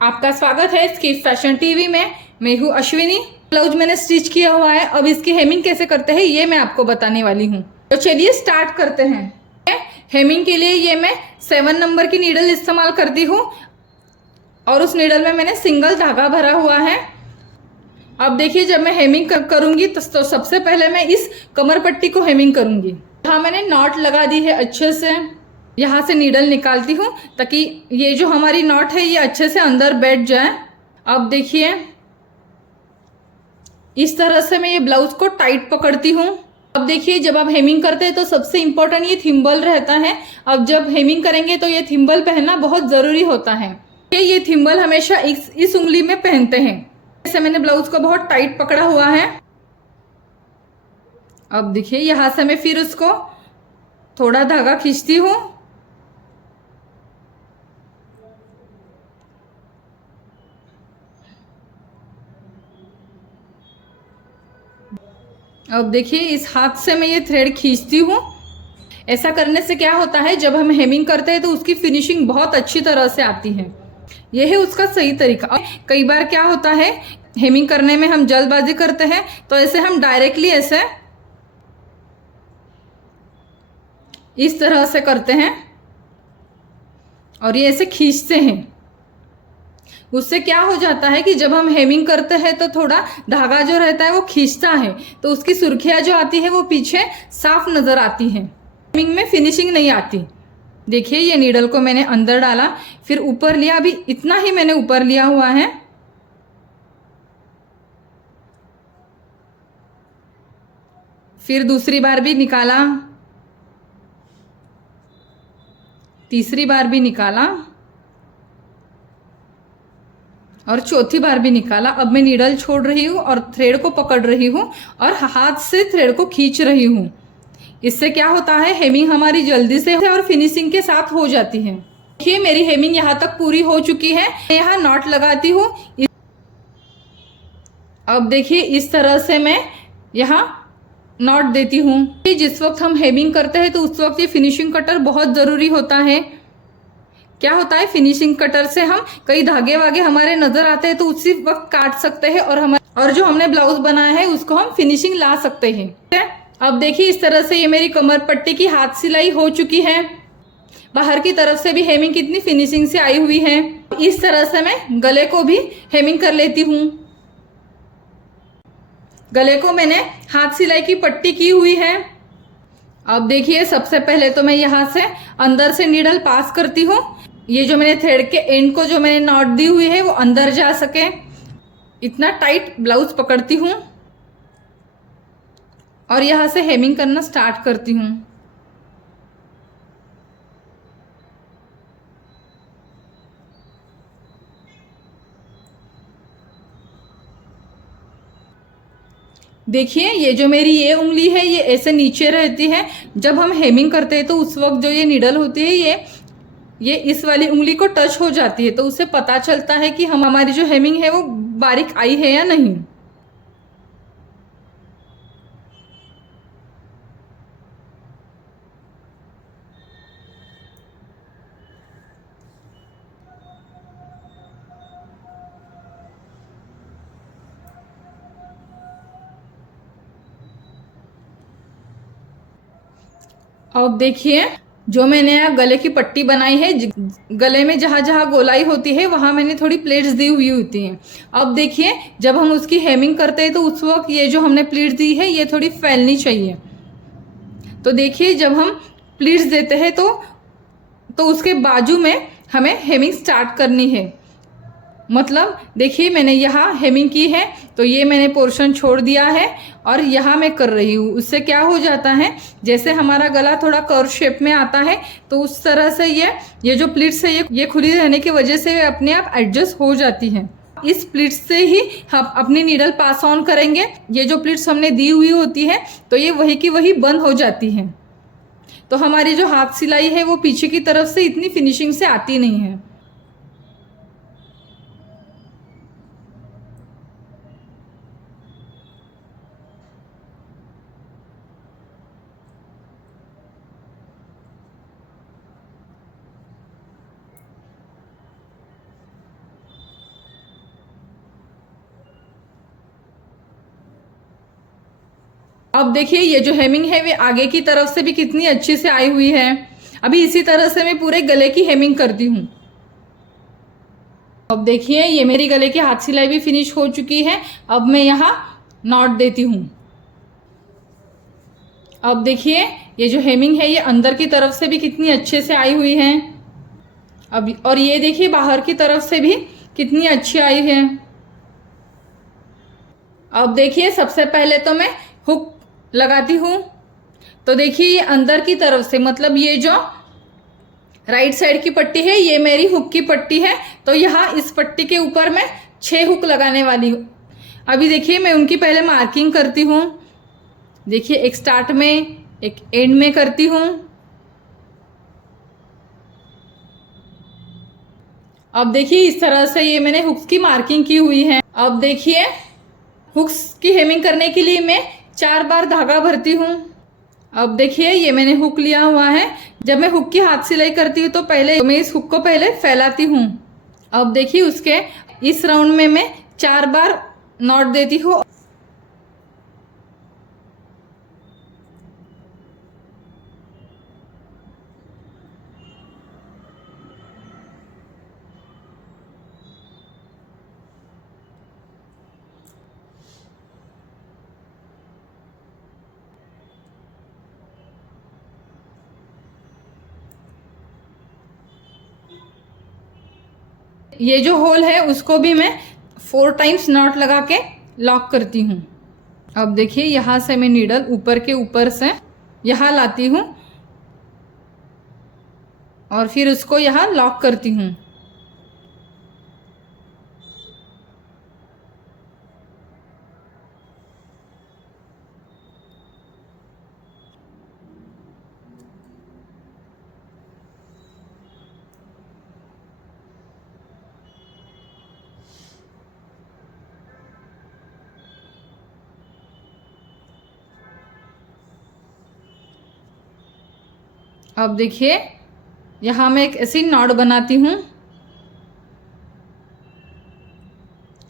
आपका स्वागत है स्किप फैशन टीवी में। मैं हूँ अश्विनी। ब्लाउज मैंने स्टिच किया हुआ है। अब इसकी हेमिंग कैसे करते हैं ये मैं आपको बताने वाली हूँ। तो चलिए स्टार्ट करते हैं। हेमिंग के लिए ये मैं 7 नंबर की नीडल इस्तेमाल करती हूँ और उस नीडल में मैंने सिंगल धागा भरा हुआ है। अब देखिए, जब मैं हेमिंग करूंगी तो सबसे पहले मैं इस कमर पट्टी को हेमिंग करूंगी। यहाँ मैंने नॉट लगा दी है अच्छे से। यहाँ से नीडल निकालती हूँ ताकि ये जो हमारी नॉट है ये अच्छे से अंदर बैठ जाए। अब देखिए, इस तरह से मैं ये ब्लाउज को टाइट पकड़ती हूँ। अब देखिए, जब आप हेमिंग करते हैं तो सबसे इम्पोर्टेंट ये थिम्बल रहता है। अब जब हेमिंग करेंगे तो ये थिम्बल पहनना बहुत ज़रूरी होता है। ये थिम्बल हमेशा इस उंगली में पहनते हैं। ऐसे मैंने ब्लाउज को बहुत टाइट पकड़ा हुआ है। अब देखिए, यहाँ से मैं फिर उसको थोड़ा धागा खींचती हूँ। अब देखिए, इस हाथ से मैं ये थ्रेड खींचती हूँ। ऐसा करने से क्या होता है, जब हम हेमिंग करते हैं तो उसकी फिनिशिंग बहुत अच्छी तरह से आती है। यह है उसका सही तरीका। कई बार क्या होता है, हेमिंग करने में हम जल्दबाजी करते हैं तो ऐसे हम डायरेक्टली ऐसे इस तरह से करते हैं और ये ऐसे खींचते हैं। उससे क्या हो जाता है कि जब हम हेमिंग करते हैं तो थोड़ा धागा जो रहता है वो खींचता है, तो उसकी सुर्खियाँ जो आती है वो पीछे साफ नज़र आती है। हेमिंग में फिनिशिंग नहीं आती। देखिए, ये नीडल को मैंने अंदर डाला, फिर ऊपर लिया। अभी इतना ही मैंने ऊपर लिया हुआ है। फिर दूसरी बार भी निकाला, तीसरी बार भी निकाला और चौथी बार भी निकाला। अब मैं नीडल छोड़ रही हूँ और थ्रेड को पकड़ रही हूँ और हाथ से थ्रेड को खींच रही हूँ। इससे क्या होता है, हेमिंग हमारी जल्दी से और फिनिशिंग के साथ हो जाती है। देखिए, मेरी हेमिंग यहाँ तक पूरी हो चुकी है। मैं यहाँ नॉट लगाती हूँ। अब देखिए, इस तरह से मैं यहाँ नॉट देती हूँ। जिस वक्त हम हेमिंग करते हैं तो उस वक्त ये फिनिशिंग कटर बहुत ज़रूरी होता है। क्या होता है, फिनिशिंग कटर से हम कई धागे वागे हमारे नजर आते हैं तो उसी वक्त काट सकते हैं और जो हमने ब्लाउज बनाया है उसको हम फिनिशिंग ला सकते हैं। अब देखिए, इस तरह से ये मेरी कमर पट्टी की हाथ सिलाई हो चुकी है। बाहर की तरफ से भी हेमिंग कितनी फिनिशिंग से आई हुई है। इस तरह से मैं गले को भी हेमिंग कर लेती हूँ। गले को मैंने हाथ सिलाई की पट्टी की हुई है। अब देखिए, सबसे पहले तो मैं यहाँ से अंदर से नीडल पास करती हूँ। ये जो मैंने थ्रेड के एंड को जो मैंने नॉट दी हुई है वो अंदर जा सके, इतना टाइट ब्लाउज पकड़ती हूँ और यहाँ से हेमिंग करना स्टार्ट करती हूँ। देखिए, ये जो मेरी ये उंगली है ये ऐसे नीचे रहती है। जब हम हेमिंग करते हैं तो उस वक्त जो ये नीडल होती है ये इस वाली उंगली को टच हो जाती है, तो उससे पता चलता है कि हमारी जो हेमिंग है वो बारीक आई है या नहीं। अब देखिए, जो मैंने यहाँ गले की पट्टी बनाई है, गले में जहाँ जहाँ गोलाई होती है वहाँ मैंने थोड़ी प्लेट्स दी हुई होती हैं। अब देखिए, जब हम उसकी हेमिंग करते हैं तो उस वक्त ये जो हमने प्लीट्स दी है ये थोड़ी फैलनी चाहिए। तो देखिए, जब हम प्लीट्स देते हैं तो उसके बाजू में हमें हेमिंग स्टार्ट करनी है। मतलब देखिए, मैंने यहाँ हेमिंग की है तो ये मैंने पोर्शन छोड़ दिया है और यहाँ मैं कर रही हूँ। उससे क्या हो जाता है, जैसे हमारा गला थोड़ा कर्व शेप में आता है तो उस तरह से ये जो प्लीट्स है ये खुली रहने की वजह से अपने आप एडजस्ट हो जाती है। इस प्लीट्स से ही हम अपनी नीडल पास ऑन करेंगे। ये जो प्लीट्स हमने दी हुई होती है तो ये वही की वही बंद हो जाती है, तो हमारी जो हाथ सिलाई है वो पीछे की तरफ से इतनी फिनिशिंग से आती नहीं है। अब देखिए ये जो हेमिंग है वे आगे की तरफ से भी कितनी अच्छी से आई हुई है। अभी इसी तरह से मैं पूरे गले की हेमिंग करती हूँ। अब देखिए ये मेरी गले की हाथ सिलाई भी फिनिश हो चुकी है। अब मैं यहाँ नॉट देती हूँ। अब देखिए ये जो हेमिंग है ये अंदर की तरफ से भी कितनी अच्छे से आई हुई है। अब और ये देखिए बाहर की तरफ से भी कितनी अच्छी आई है। अब देखिए सबसे पहले तो मैं हुक लगाती हूँ। तो देखिए ये अंदर की तरफ से, मतलब ये जो राइट साइड की पट्टी है ये मेरी हुक की पट्टी है। तो यहाँ इस पट्टी के ऊपर मैं 6 हुक लगाने वाली हूँ। अभी देखिए मैं उनकी पहले मार्किंग करती हूँ। देखिए एक स्टार्ट में एक एंड में करती हूँ। अब देखिए इस तरह से ये मैंने हुक्स की मार्किंग की हुई है। अब देखिए हुक्स की हेमिंग करने के लिए मैं 4 बार धागा भरती हूँ। अब देखिए ये मैंने हुक लिया हुआ है। जब मैं हुक की हाथ सिलाई करती हूँ तो पहले मैं इस हुक को पहले फैलाती हूँ। अब देखिए उसके इस राउंड में मैं 4 बार नॉट देती हूँ। ये जो होल है उसको भी मैं 4 टाइम्स नॉट लगा के लॉक करती हूँ। अब देखिए यहाँ से मैं नीडल ऊपर के ऊपर से यहाँ लाती हूँ और फिर उसको यहाँ लॉक करती हूँ। अब देखिए यहाँ मैं एक ऐसी नॉट बनाती हूँ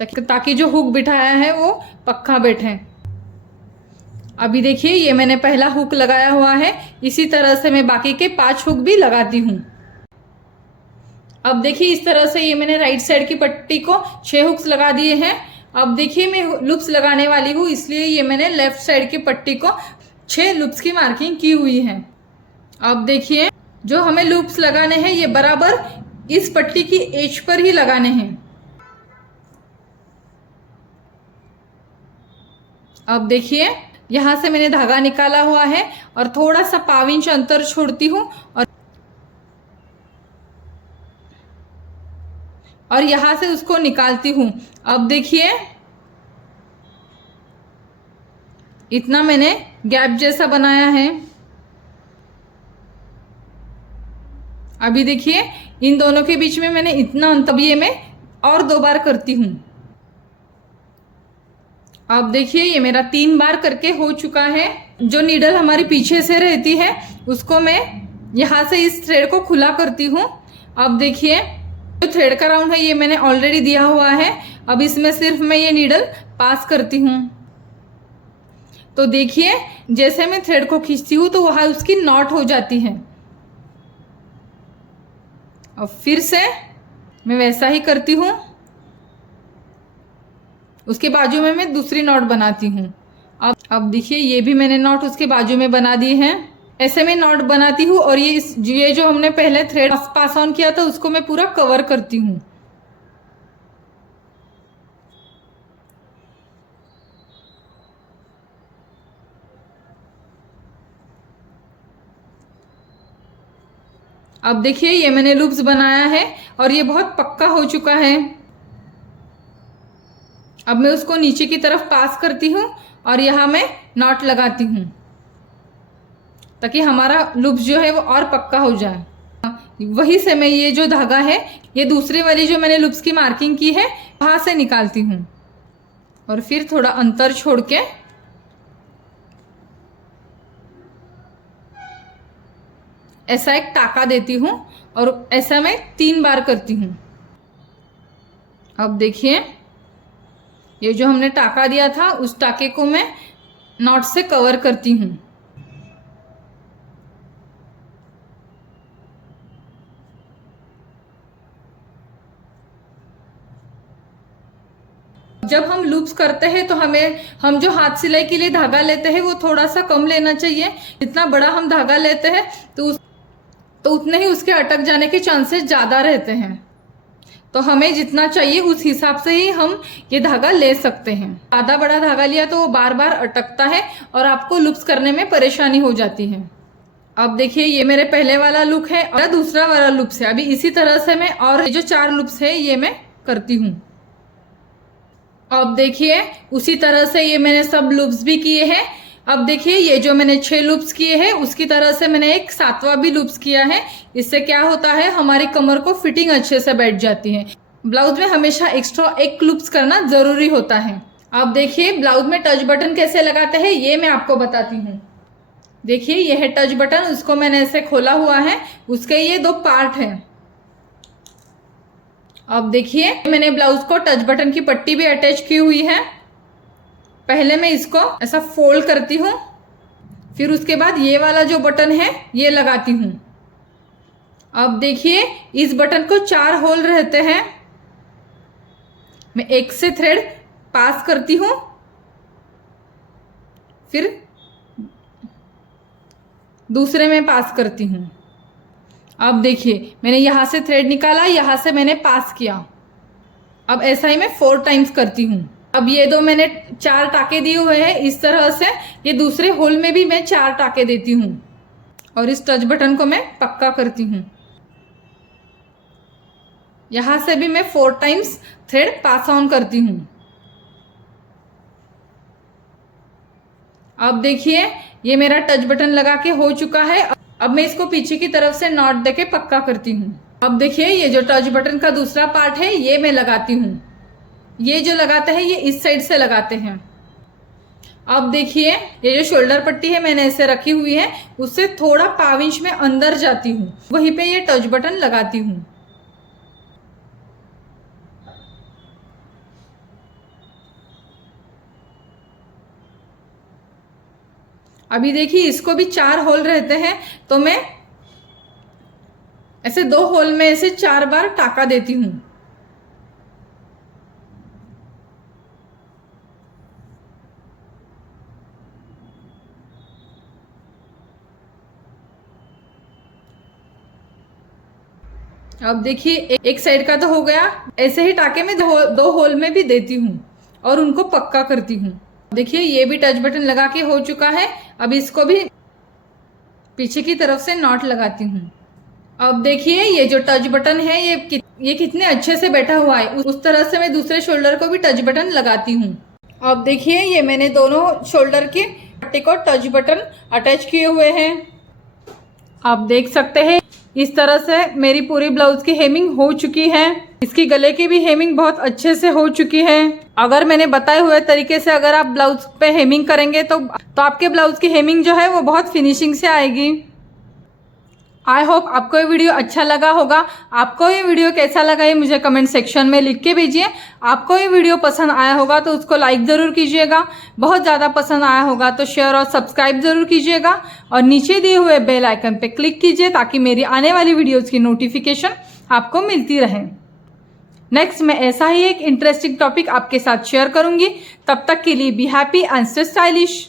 ताकि जो हुक बिठाया है वो पक्का बैठे। अभी देखिए ये मैंने पहला हुक लगाया हुआ है। इसी तरह से मैं बाकी के 5 हुक भी लगाती हूँ। अब देखिए इस तरह से ये मैंने राइट साइड की पट्टी को 6 हुक्स लगा दिए हैं। अब देखिए मैं लूप्स लगाने वाली हूँ, इसलिए ये मैंने लेफ्ट साइड की पट्टी को 6 लूप्स की मार्किंग की हुई है। अब देखिए जो हमें लूप्स लगाने हैं ये बराबर इस पट्टी की एज पर ही लगाने हैं। अब देखिए यहाँ से मैंने धागा निकाला हुआ है और थोड़ा सा 1/2 इंच अंतर छोड़ती हूँ और यहाँ से उसको निकालती हूँ। अब देखिए इतना मैंने गैप जैसा बनाया है। अभी देखिए इन दोनों के बीच में मैंने इतना अंतर, ये मैं और 2 बार करती हूँ। अब देखिए ये मेरा 3 बार करके हो चुका है। जो नीडल हमारी पीछे से रहती है उसको मैं यहाँ से इस थ्रेड को खुला करती हूँ। अब देखिए जो थ्रेड का राउंड है ये मैंने ऑलरेडी दिया हुआ है। अब इसमें सिर्फ मैं ये नीडल पास करती हूँ। तो देखिए जैसे मैं थ्रेड को खींचती हूँ तो वहाँ उसकी नॉट हो जाती है। अब फिर से मैं वैसा ही करती हूँ। उसके बाजू में मैं दूसरी नॉट बनाती हूँ। अब देखिए ये भी मैंने नॉट उसके बाजू में बना दी है। ऐसे में नॉट बनाती हूँ और ये जो हमने पहले थ्रेड पास ऑन किया था उसको मैं पूरा कवर करती हूँ। अब देखिए ये मैंने लूप्स बनाया है और ये बहुत पक्का हो चुका है। अब मैं उसको नीचे की तरफ पास करती हूँ और यहाँ मैं नॉट लगाती हूँ ताकि हमारा लूप्स जो है वो और पक्का हो जाए। वही से मैं ये जो धागा है ये दूसरे वाली जो मैंने लूप्स की मार्किंग की है वहाँ से निकालती हूँ और फिर थोड़ा अंतर छोड़ के ऐसा एक टाका देती हूँ और ऐसा मैं 3 बार करती हूँ। अब देखिए ये जो हमने टाका दिया था उस टाके को मैं नॉट से कवर करती हूँ। जब हम लूप्स करते हैं तो हम जो हाथ सिलाई के लिए धागा लेते हैं वो थोड़ा सा कम लेना चाहिए। जितना बड़ा हम धागा लेते हैं तो उतने ही उसके अटक जाने के चांसेस ज़्यादा रहते हैं। तो हमें जितना चाहिए उस हिसाब से ही हम ये धागा ले सकते हैं। ज़्यादा बड़ा धागा लिया तो वो बार बार अटकता है और आपको लूप्स करने में परेशानी हो जाती है। अब देखिए ये मेरे पहले वाला लूप है और दूसरा वाला लूप्स है। अभी इसी तरह से मैं और जो 4 लूप्स है ये मैं करती हूँ। अब देखिए उसी तरह से ये मैंने सब लूप्स भी किए हैं। अब देखिए ये जो मैंने 6 लूप्स किए हैं उसकी तरह से मैंने एक 7वां भी लूप्स किया है। इससे क्या होता है, हमारी कमर को फिटिंग अच्छे से बैठ जाती है। ब्लाउज में हमेशा एक्स्ट्रा एक लूप्स करना जरूरी होता है। अब देखिए ब्लाउज में टच बटन कैसे लगाते हैं ये मैं आपको बताती हूँ। देखिए ये है टच बटन, उसको मैंने ऐसे खोला हुआ है। उसके ये 2 पार्ट हैं। अब देखिए मैंने ब्लाउज को टच बटन की पट्टी भी अटैच की हुई है। पहले मैं इसको ऐसा फोल्ड करती हूँ, फिर उसके बाद ये वाला जो बटन है ये लगाती हूँ। अब देखिए इस बटन को 4 होल रहते हैं। मैं एक से थ्रेड पास करती हूँ, फिर दूसरे में पास करती हूँ। अब देखिए मैंने यहाँ से थ्रेड निकाला, यहाँ से मैंने पास किया। अब ऐसा ही मैं 4 टाइम्स करती हूँ। अब ये 2 मैंने 4 टाके दिए हुए हैं। इस तरह से ये दूसरे होल में भी मैं 4 टाके देती हूँ और इस टच बटन को मैं पक्का करती हूँ। यहाँ से भी मैं 4 टाइम्स थ्रेड पास ऑन करती हूँ। अब देखिए ये मेरा टच बटन लगा के हो चुका है। अब मैं इसको पीछे की तरफ से नॉट देके पक्का करती हूँ। अब देखिए ये जो टच बटन का दूसरा पार्ट है ये मैं लगाती हूँ। ये जो लगाते हैं ये इस साइड से लगाते हैं। अब देखिए ये जो शोल्डर पट्टी है मैंने ऐसे रखी हुई है, उससे थोड़ा पाव इंच में अंदर जाती हूँ, वहीं पे ये टच बटन लगाती हूँ। अभी देखिए इसको भी 4 होल रहते हैं, तो मैं ऐसे 2 होल में ऐसे 4 बार टाका देती हूँ। अब देखिए एक साइड का तो हो गया। ऐसे ही टाके में 2 होल में भी देती हूँ और उनको पक्का करती हूँ। देखिए ये भी टच बटन लगा के हो चुका है। अब इसको भी पीछे की तरफ से नॉट लगाती हूँ। अब देखिए ये जो टच बटन है ये कितने अच्छे से बैठा हुआ है। उस तरह से मैं दूसरे शोल्डर को भी टच बटन लगाती हूँ। अब देखिए ये मैंने दोनों शोल्डर की पट्टी को टच बटन अटैच किए हुए हैं। आप देख सकते हैं इस तरह से मेरी पूरी ब्लाउज की हेमिंग हो चुकी है। इसकी गले की भी हेमिंग बहुत अच्छे से हो चुकी है। अगर मैंने बताए हुए तरीके से अगर आप ब्लाउज पे हेमिंग करेंगे तो आपके ब्लाउज की हेमिंग जो है वो बहुत फिनिशिंग से आएगी। आई होप आपको ये वीडियो अच्छा लगा होगा। आपको ये वीडियो कैसा लगा ये मुझे कमेंट सेक्शन में लिख के भेजिए। आपको ये वीडियो पसंद आया होगा तो उसको लाइक ज़रूर कीजिएगा। बहुत ज़्यादा पसंद आया होगा तो शेयर और सब्सक्राइब ज़रूर कीजिएगा और नीचे दिए हुए बेल आइकन पे क्लिक कीजिए ताकि मेरी आने वाली वीडियोज़ की नोटिफिकेशन आपको मिलती रहे। नेक्स्ट मैं ऐसा ही एक इंटरेस्टिंग टॉपिक आपके साथ शेयर करूँगी। तब तक के लिए be happy and stay stylish.